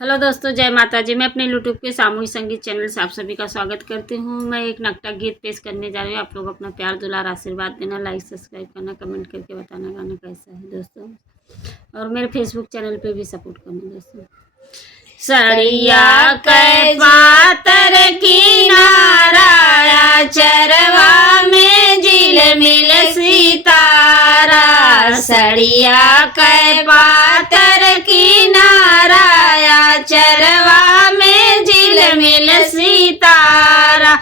Hello दोस्तों, जय माता जी। मैं अपने यूट्यूब के सामूहिक संगीत चैनल से आप सभी का स्वागत करती हूँ। मैं एक नाटक गीत पेश करने जा रही हूँ। आप लोग अपना प्यार दुलार आशीर्वाद देना, लाइक सब्सक्राइब करना, कमेंट करके बताना गाना कैसा है दोस्तों, और मेरे फेसबुक चैनल पे भी सपोर्ट करना दोस्तों। सड़िया कै पातर किनारा, चरवा में झिलमिल सितारा। सड़िया कै पातर किनारा, चरवा में झिलमिल सितारा।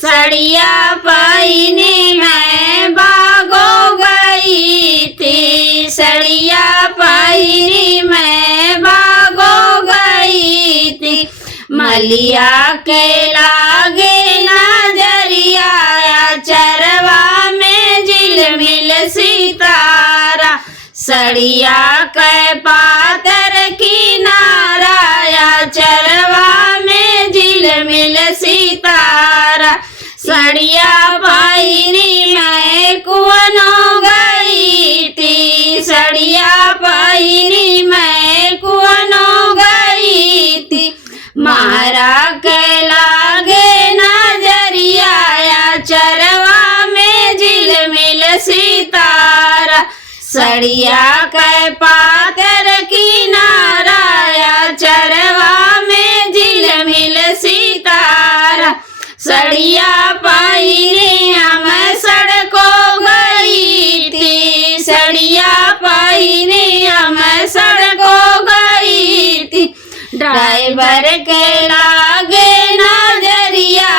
सड़िया पहिनी मैं भागो गई थी, सड़िया पहिनी मैं भागो गई थी। मलिया के लागे नजरिया, चरवा में झिलमिल सितारा। सड़िया कै पातर किनारा, चरवा में झिलमिल सितारा। सड़िया पहिनी मैं कुआनो गई थी, सड़िया पहिनी मैं कुआनो गई थी। मारा के लागे नजरिया, चरवा में झिलमिल सितारा। सड़िया कै पातर किनारा, चरवा में झिलमिल सितारा। सड़िया पहिनी हम सड़को गई थी, सड़िया पहिनी हम सड़को गई थी। ड्राइवर के लागे नजरिया,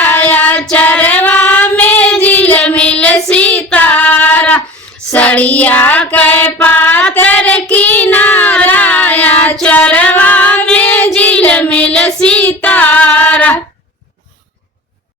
चरवा में झिलमिल सितारा। सड़िया कै पातर किनारा, चरवा में झिलमिल सितारा।